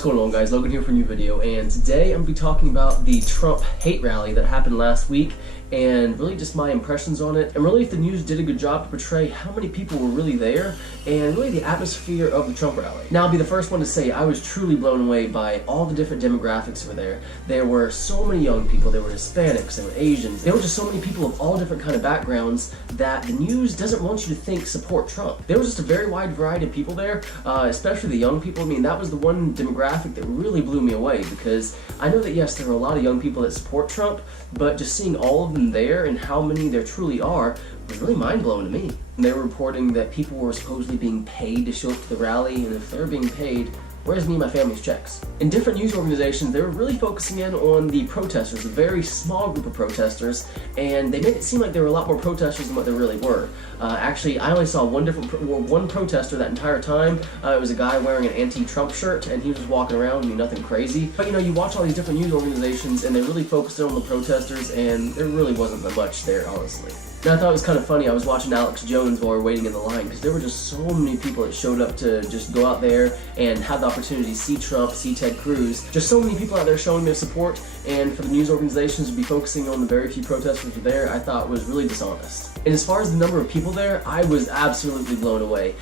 What's going on, guys? Logan here for a new video, and today I'm going to be talking about the Trump hate rally that happened last week and really just my impressions on it, and really if the news did a good job to portray how many people were really there and really the atmosphere of the Trump rally. Now, I'll be the first one to say I was truly blown away by all the different demographics were there. There were so many young people, there were Hispanics, there were Asians, there were just so many people of all different kind of backgrounds that the news doesn't want you to think support Trump. There was just a very wide variety of people there, especially the young people. I mean, that was the one demographic that really blew me away, because I know that yes, there are a lot of young people that support Trump, but just seeing all of them there and how many there truly are was really mind-blowing to me. And they were reporting that people were supposedly being paid to show up to the rally, and if they're being paid, where's me and my family's checks? In different news organizations, they were really focusing in on the protesters, a very small group of protesters, and they made it seem like there were a lot more protesters than what there really were. Actually, I only saw one protester that entire time. It was a guy wearing an anti-Trump shirt, and he was just walking around, I mean, nothing crazy. But you know, you watch all these different news organizations, and they really focused in on the protesters, and there really wasn't that much there, honestly. Now, I thought it was kind of funny. I was watching Alex Jones while we were waiting in the line, because there were just so many people that showed up to just go out there and have the opportunity to see Trump, see Ted Cruz. Just so many people out there showing their support, and for the news organizations to be focusing on the very few protesters who were there, I thought was really dishonest. And as far as the number of people there, I was absolutely blown away.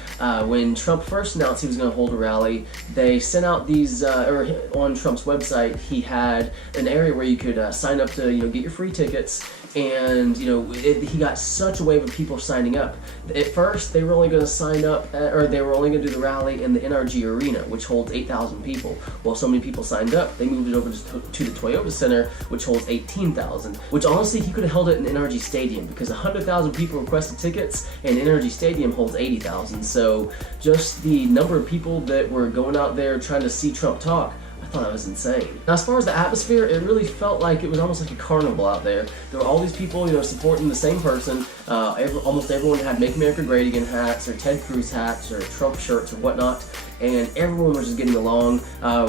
When Trump first announced he was going to hold a rally, they sent out these, on Trump's website, he had an area where you could sign up to, get your free tickets. And he got such a wave of people signing up. At first, they were only going to sign up, they were only going to do the rally in the NRG Arena, which holds 8,000 people. Well, so many people signed up, they moved it over to the Toyota Center, which holds 18,000. Which honestly, he could have held it in NRG Stadium, because 100,000 people requested tickets, and NRG Stadium holds 80,000. So just the number of people that were going out there trying to see Trump talk, I thought that was insane. Now, as far as the atmosphere, it really felt like it was almost like a carnival out there. There were all these people, supporting the same person. Almost everyone had Make America Great Again hats, or Ted Cruz hats, or Trump shirts, or whatnot. And everyone was just getting along.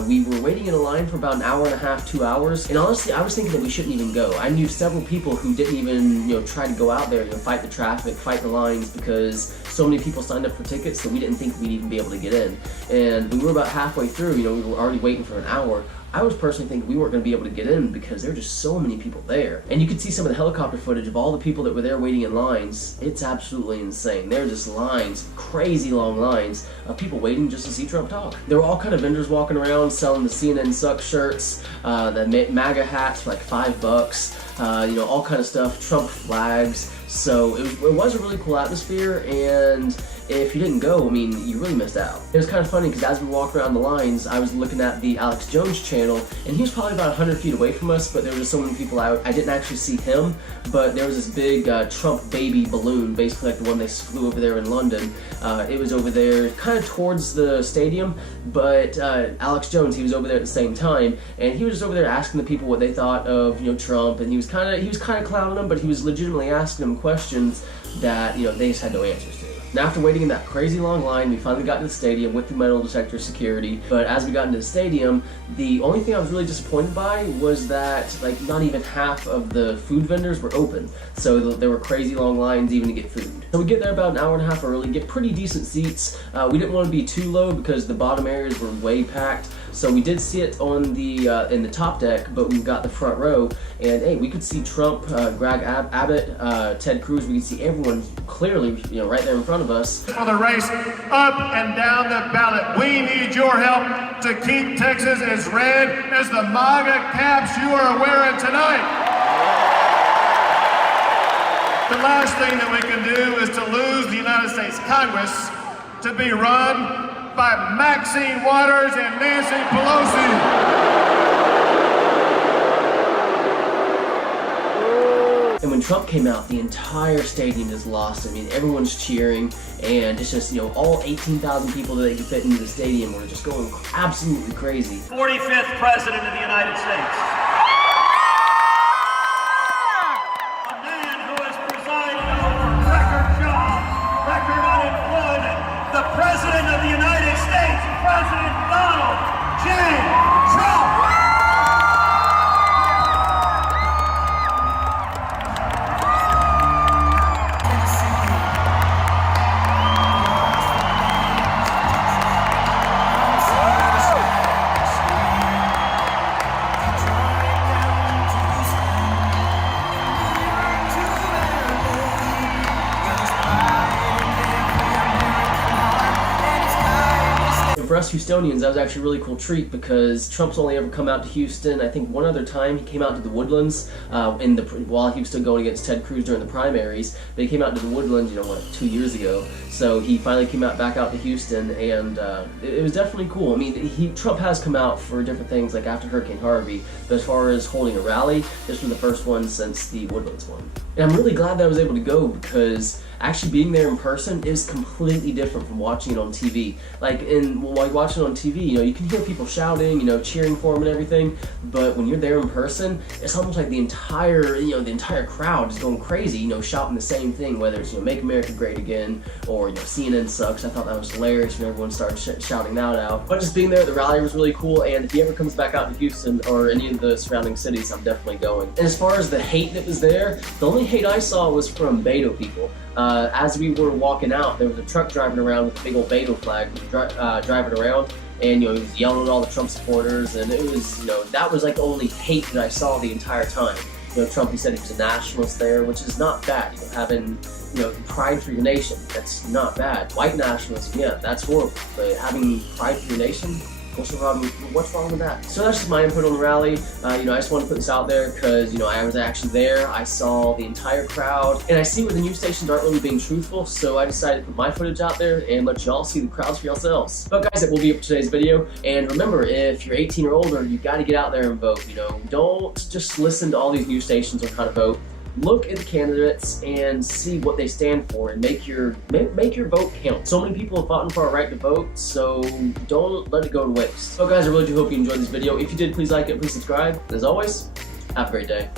We were waiting in a line for about an hour and a half, 2 hours. And honestly, I was thinking that we shouldn't even go. I knew several people who didn't even, try to go out there, fight the traffic, fight the lines, because so many people signed up for tickets that we didn't think we'd even be able to get in. And we were about halfway through, we were already waiting for an hour. I was personally thinking we weren't going to be able to get in because there were just so many people there. And you could see some of the helicopter footage of all the people that were there waiting in lines. It's absolutely insane. There are just lines, crazy long lines, of people waiting just to see Trump talk. There were all kind of vendors walking around selling the CNN Sucks shirts, the MAGA hats for like $5, all kind of stuff, Trump flags. So it was a really cool atmosphere, and if you didn't go, you really missed out. It was kind of funny because as we walked around the lines, I was looking at the Alex Jones channel, and he was probably about 100 feet away from us, but there were just so many people out. I didn't actually see him, but there was this big Trump baby balloon, basically like the one they flew over there in London. It was over there kind of towards the stadium, but Alex Jones, he was over there at the same time, and he was just over there asking the people what they thought of Trump, and he was kind of clowning them, but he was legitimately asking them questions that they just had no answers to. Now, after waiting in that crazy long line, we finally got into the stadium with the metal detector security. But as we got into the stadium, the only thing I was really disappointed by was that not even half of the food vendors were open. So there were crazy long lines even to get food. So we get there about an hour and a half early, get pretty decent seats. We didn't want to be too low because the bottom areas were way packed. So we did sit on the in the top deck, but we got the front row, and hey, we could see Trump, Greg Abbott, Ted Cruz. We could see everyone clearly, right there in front of us. For the race up and down the ballot, we need your help to keep Texas as red as the MAGA caps you are wearing tonight. The last thing that we can do is to lose the United States Congress to be run by Maxine Waters and Nancy Pelosi. And when Trump came out, the entire stadium is lost. Everyone's cheering, and it's just, all 18,000 people that they could fit into the stadium were just going absolutely crazy. 45th President of the United States. A man who has presided over record jobs, record unemployment, the President of the United States, President Donald J. Trump. us Houstonians, that was actually a really cool treat because Trump's only ever come out to Houston. I think one other time he came out to the Woodlands while he was still going against Ted Cruz during the primaries. But he came out to the Woodlands, 2 years ago. So he finally came back out to Houston, and it was definitely cool. I mean, Trump has come out for different things, like after Hurricane Harvey, but as far as holding a rally, this was the first one since the Woodlands one. And I'm really glad that I was able to go because actually being there in person is completely different from watching it on TV. While you watch it on TV, you can hear people shouting, cheering for him and everything, but when you're there in person, it's almost like the entire crowd is going crazy, shouting the same thing, whether it's, Make America Great Again, or, CNN sucks. I thought that was hilarious when everyone started shouting that out. But just being there at the rally was really cool, and if he ever comes back out to Houston or any of the surrounding cities, I'm definitely going. And as far as the hate that was there, the only hate I saw was from Beto people. As we were walking out, there was a truck driving around with a big old Beto flag driving around, and he was yelling at all the Trump supporters, and it was, that was like the only hate that I saw the entire time. Trump, he said he was a nationalist there, which is not bad. Having, pride for your nation, that's not bad. White nationalism, yeah, that's horrible. But having pride for your nation, what's wrong with that? So that's just my input on the rally. I just want to put this out there because, I was actually there. I saw the entire crowd, and I see where the news stations aren't really being truthful, so I decided to put my footage out there and let y'all see the crowds for yourselves. But guys, that will be it for today's video. And remember, if you're 18 or older, you got to get out there and vote. Don't just listen to all these news stations on how to vote. Look at the candidates and see what they stand for, and make your vote count. So many people have fought for our right to vote, so don't let it go to waste. So guys, I really do hope you enjoyed this video. If you did, please like it, please subscribe. And as always, have a great day.